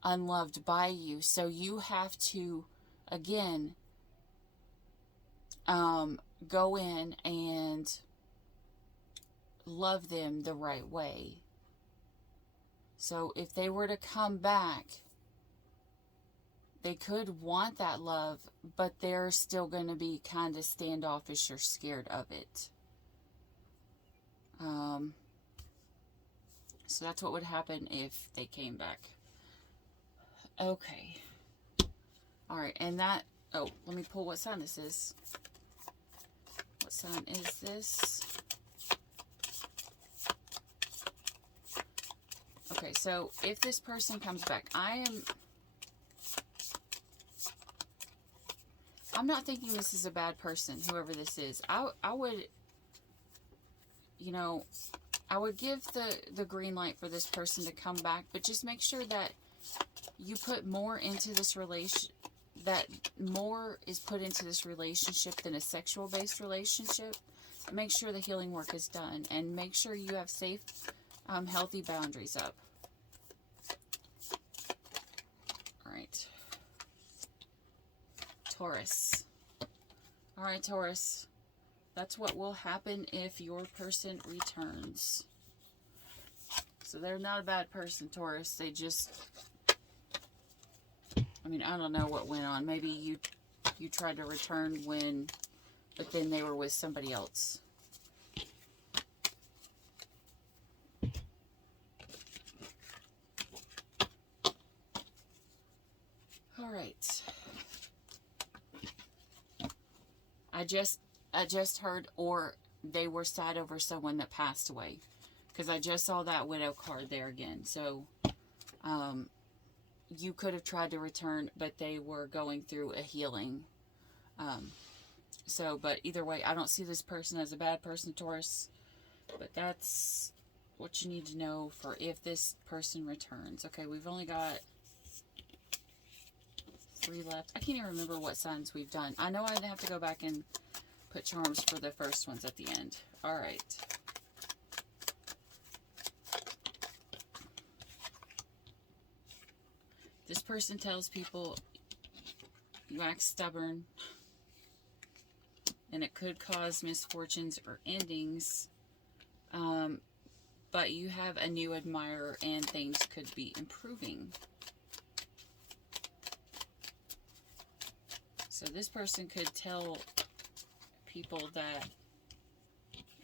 unloved by you. So you have to, again, go in and love them the right way. So if they were to come back, they could want that love, but they're still going to be kind of standoffish or scared of it. So that's what would happen if they came back. Okay. Alright, and that... Oh, let me pull what sign this is. What sign is this? Okay, so if this person comes back, I'm not thinking this is a bad person, whoever this is. I would, you know, I would give the green light for this person to come back, but just make sure that you put more into this relation, that more is put into this relationship than a sexual-based relationship. Make sure the healing work is done, and make sure you have safe, healthy boundaries up. Alright. Taurus. Alright, Taurus. That's what will happen if your person returns. So they're not a bad person, Taurus. They just, I mean, I don't know what went on. Maybe you tried to return but then they were with somebody else. All right. I just heard, or they were sad over someone that passed away, because I just saw that widow card there again. So, you could have tried to return, but they were going through a healing. But either way, I don't see this person as a bad person, Taurus. But that's what you need to know for if this person returns. Okay, we've only got 3 left. I can't even remember what signs we've done. I know I'd have to go back and put charms for the first ones at the end. All right. This person tells people you act stubborn, and it could cause misfortunes or endings. But you have a new admirer and things could be improving. So this person could tell people that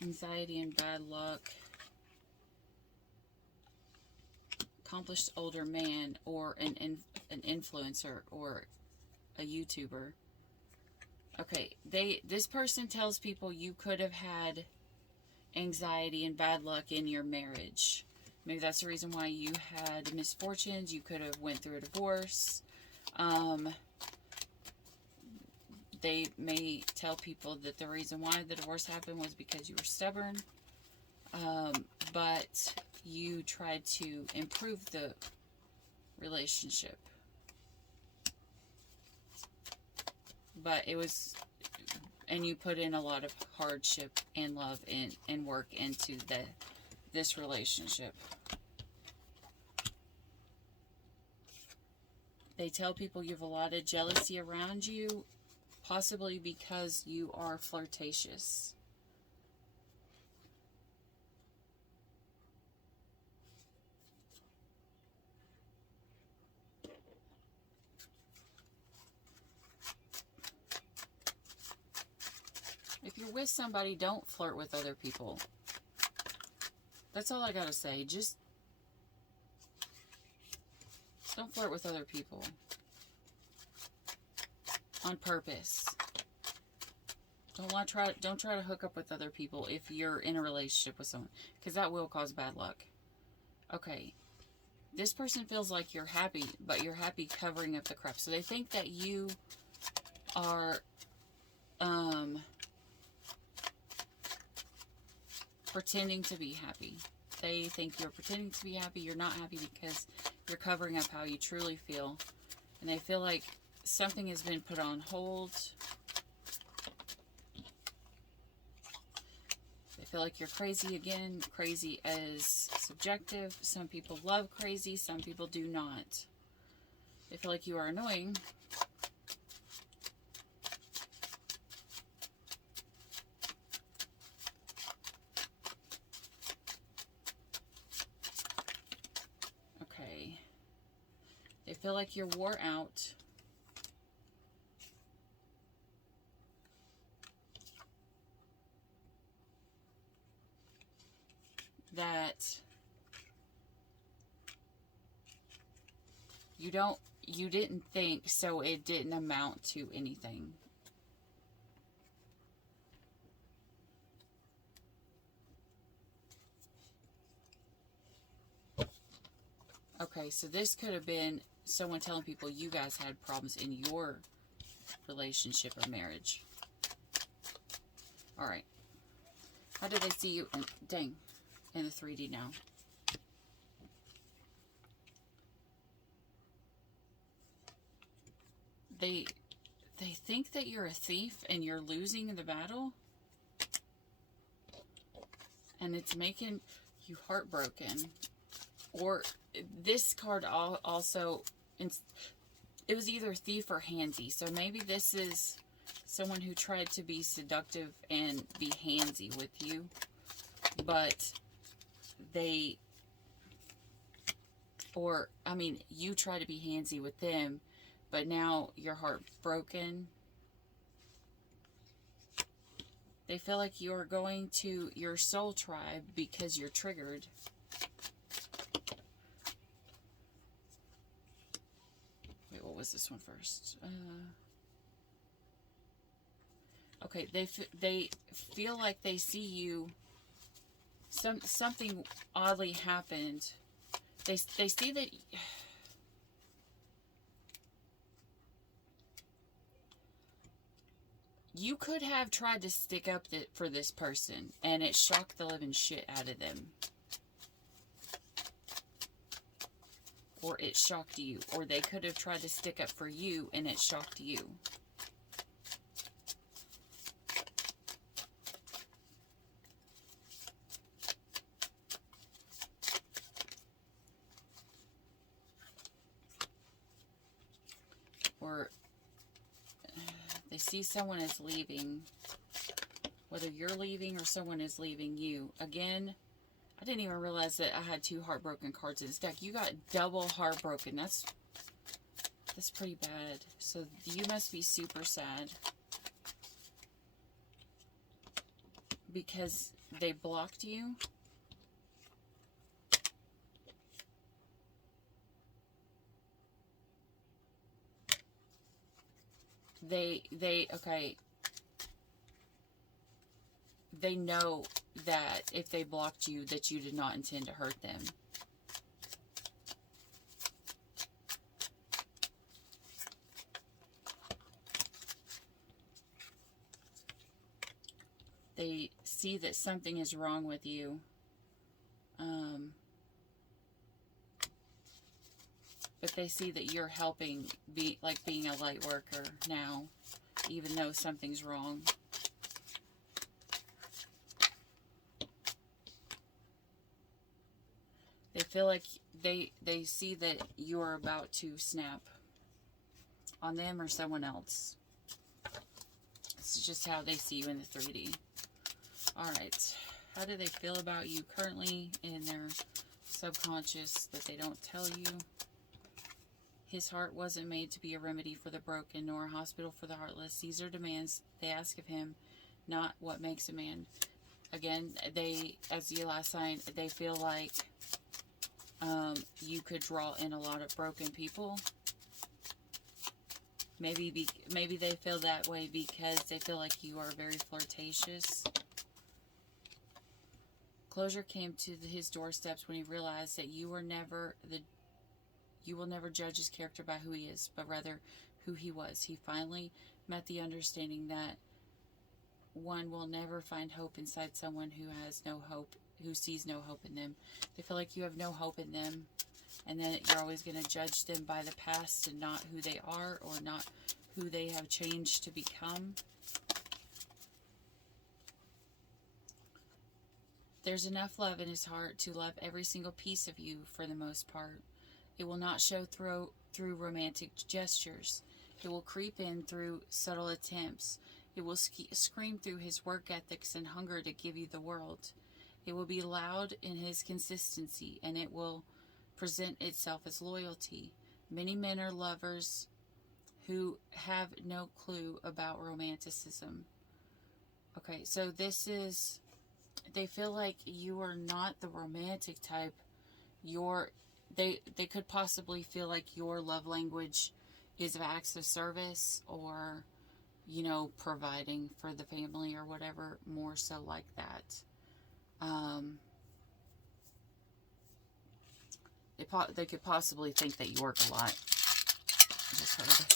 anxiety and bad luck, accomplished older man, or an influencer or a YouTuber. Okay, this person tells people you could have had anxiety and bad luck in your marriage. Maybe that's the reason why you had misfortunes. You could have went through a divorce. They may tell people that the reason why the divorce happened was because you were stubborn. But you tried to improve the relationship. But it was, and you put in a lot of hardship and love and work into this relationship. They tell people you have a lot of jealousy around you, possibly because you are flirtatious. If you're with somebody, don't flirt with other people. That's all I gotta say. Just don't flirt with other people on purpose. Don't try to hook up with other people if you're in a relationship with someone, because that will cause bad luck. Okay, this person feels like you're happy, but you're happy covering up the crap. So they think that you are pretending to be happy. They think you're pretending to be happy. You're not happy because you're covering up how you truly feel. And they feel like something has been put on hold. They feel like you're crazy again. Crazy is subjective. Some people love crazy. Some people do not. They feel like you are annoying. They feel like you're wore out. That you didn't think, so it didn't amount to anything. Okay, so this could have been someone telling people you guys had problems in your relationship or marriage. Alright. How do they see you? Dang. In the 3D now. They think that you're a thief and you're losing the battle. And it's making you heartbroken. Or this card also, it was either thief or handsy. So maybe this is someone who tried to be seductive and be handsy with you. But they Or, I mean, you try to be handsy with them, but now your heart broken. They feel like you're going to your soul tribe because you're triggered. Wait, what was this one first? Okay, they feel like they see you. Something oddly happened. They see that you could have tried to stick up for this person, and it shocked the living shit out of them. Or it shocked you. Or they could have tried to stick up for you, and it shocked you. Or they see someone is leaving. Whether you're leaving or someone is leaving you. Again, I didn't even realize that I had 2 heartbroken cards in this deck. You got double heartbroken. That's pretty bad. So you must be super sad. Because they blocked you. Okay. They know that if they blocked you, that you did not intend to hurt them. They see that something is wrong with you. But they see that you're helping, being a light worker now, even though something's wrong. They feel like they see that you are about to snap on them or someone else. This is just how they see you in the 3D. Alright. How do they feel about you currently in their subconscious that they don't tell you? His heart wasn't made to be a remedy for the broken, nor a hospital for the heartless. These are demands they ask of him, not what makes a man. Again, they, as your last sign, they feel like you could draw in a lot of broken people. Maybe they feel that way because they feel like you are very flirtatious. Closure came to his doorsteps when he realized that you will never judge his character by who he is, but rather who he was. He finally met the understanding that one will never find hope inside someone who has no hope, who sees no hope in them. They feel like you have no hope in them, and then you're always going to judge them by the past and not who they are or not who they have changed to become. There's enough love in his heart to love every single piece of you for the most part. It will not show through romantic gestures. It will creep in through subtle attempts. It will scream through his work ethics and hunger to give you the world. It will be loud in his consistency, and it will present itself as loyalty. Many men are lovers who have no clue about romanticism. Okay, so this is, they feel like you are not the romantic type. They could possibly feel like your love language is of acts of service or, providing for the family or whatever, more so like that. They could possibly think that you work a lot. I just heard.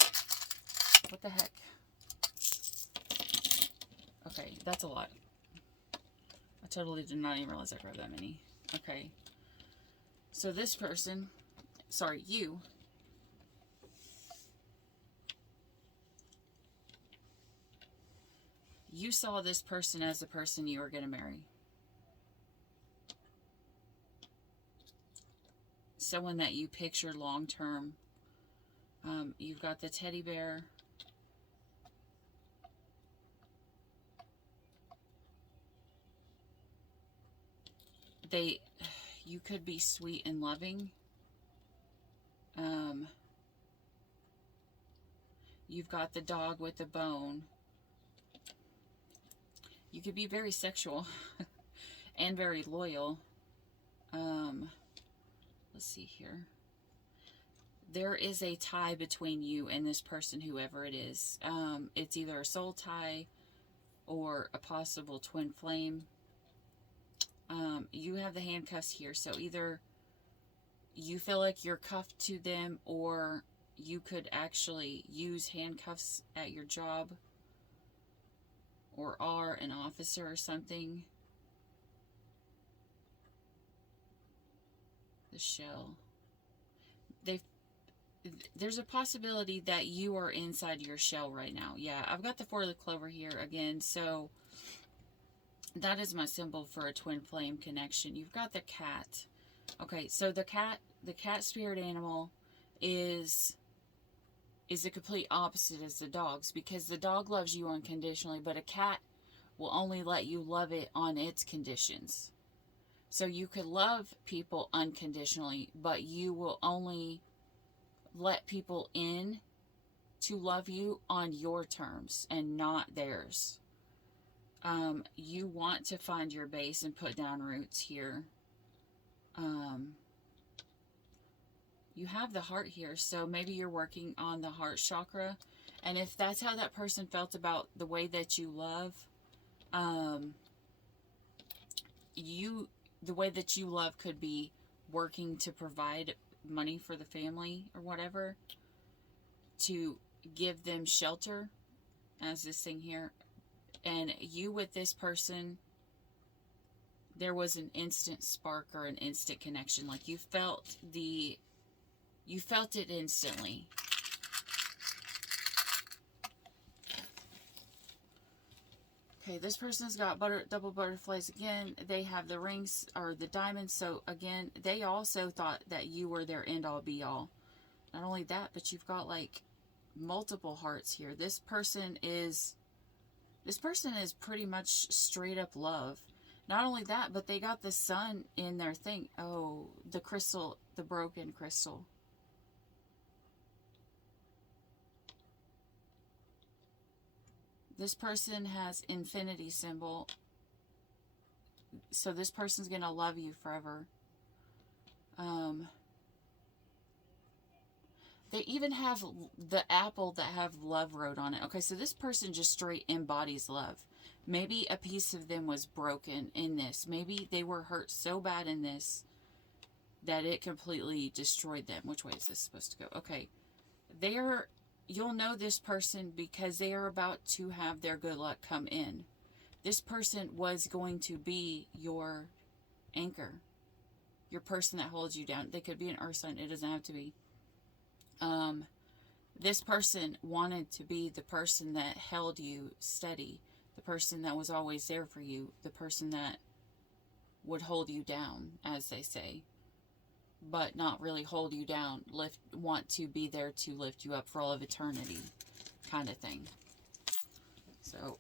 What the heck? Okay, that's a lot. I totally did not even realize I grabbed that many. Okay. So this person, you saw this person as the person you were going to marry. Someone that you pictured long term. You've got the teddy bear. You could be sweet and loving. You've got the dog with the bone. You could be very sexual and very loyal. Let's see here. There is a tie between you and this person, whoever it is. It's either a soul tie or a possible twin flame. You have the handcuffs here, so either you feel like you're cuffed to them, or you could actually use handcuffs at your job, or are an officer or something. The shell. There's a possibility that you are inside your shell right now. Yeah, I've got the 4 of the clover here again, so that is my symbol for a twin flame connection. You've got the cat. Okay, so the cat spirit animal is a complete opposite as the dogs, because the dog loves you unconditionally, but a cat will only let you love it on its conditions. So you could love people unconditionally, but you will only let people in to love you on your terms and not theirs. You want to find your base and put down roots here. You have the heart here, so maybe you're working on the heart chakra. And if that's how that person felt about the way that you love, the way that you love could be working to provide money for the family or whatever, to give them shelter, as this thing here. And you with this person, there was an instant spark or an instant connection. Like you felt it instantly. Okay, this person's got double butterflies again. They have the rings or the diamonds. So again, they also thought that you were their end all be all. Not only that, but you've got like multiple hearts here. This person is pretty much straight up love. Not only that, but they got the sun in their thing. Oh, the crystal, the broken crystal. This person has infinity symbol. So this person's going to love you forever. They even have the apple that have love wrote on it. Okay, so this person just straight embodies love. Maybe a piece of them was broken in this. Maybe they were hurt so bad in this that it completely destroyed them. Which way is this supposed to go? Okay. You'll know this person because they are about to have their good luck come in. This person was going to be your anchor. Your person that holds you down. They could be an earth sign. It doesn't have to be. This person wanted to be the person that held you steady. The person that was always there for you. The person that would hold you down, as they say. But not really hold you down. Want to be there to lift you up for all of eternity. Kind of thing. So,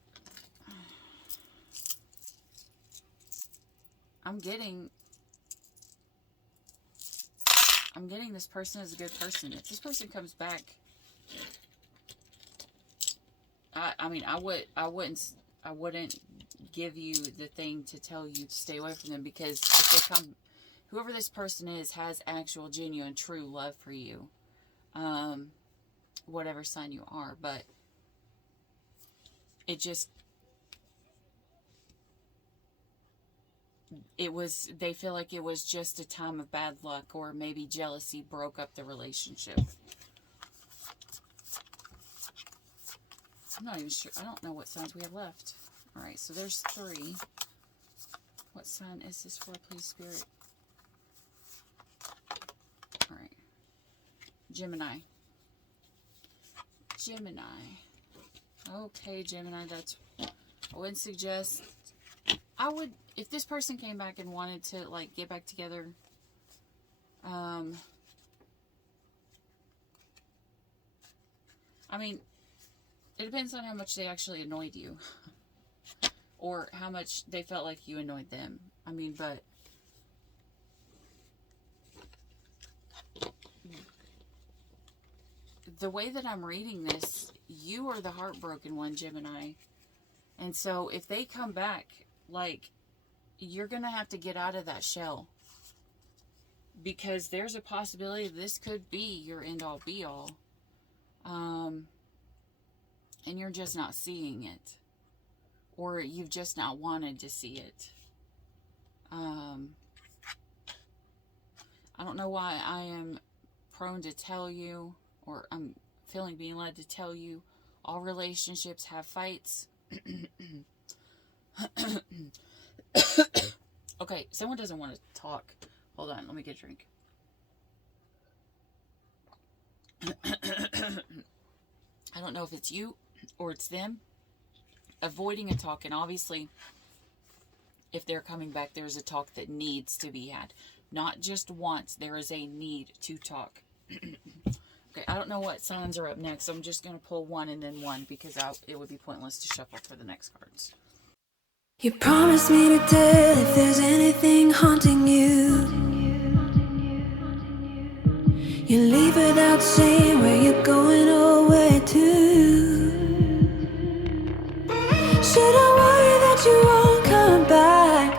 I'm getting this person is a good person. If this person comes back, I mean, I wouldn't give you the thing to tell you to stay away from them, because if they come, whoever this person is has actual, genuine, true love for you. Whatever sign you are, but it just, they feel like it was just a time of bad luck, or maybe jealousy broke up the relationship. I'm not even sure. I don't know what signs we have left. Alright, so there's 3. What sign is this for, please, Spirit? Alright. Gemini. Gemini. Okay, Gemini, that's... I wouldn't suggest... I would... If this person came back and wanted to, like, get back together... I mean... It depends on how much they actually annoyed you. Or how much they felt like you annoyed them. I mean, but... the way that I'm reading this, you are the heartbroken one, Gemini. And so if they come back, like, you're going to have to get out of that shell. Because there's a possibility this could be your end-all, be-all. And you're just not seeing it. Or you've just not wanted to see it. I don't know why I am prone to tell you, or I'm feeling being led to tell you, all relationships have fights. Okay, someone doesn't want to talk. Hold on, let me get a drink. I don't know if it's you or it's them avoiding a talk, and obviously if they're coming back, there's a talk that needs to be had. Not just once, there is a need to talk. Okay, I don't know what signs are up next, so I'm just going to pull one and then one, because it would be pointless to shuffle for the next cards. You promised me to tell if there's anything haunting you. You leave without saying where you're going or where to. Should I worry that you won't come back?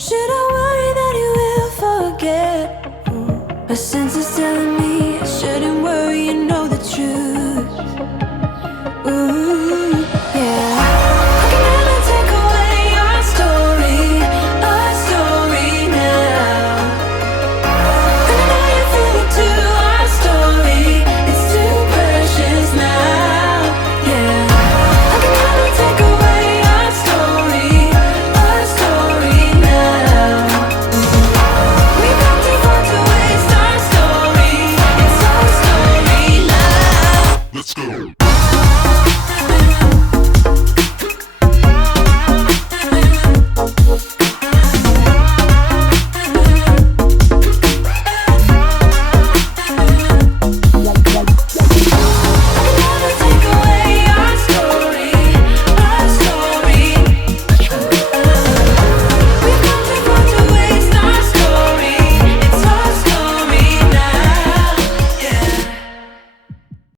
Should I worry that you will forget? My senses telling me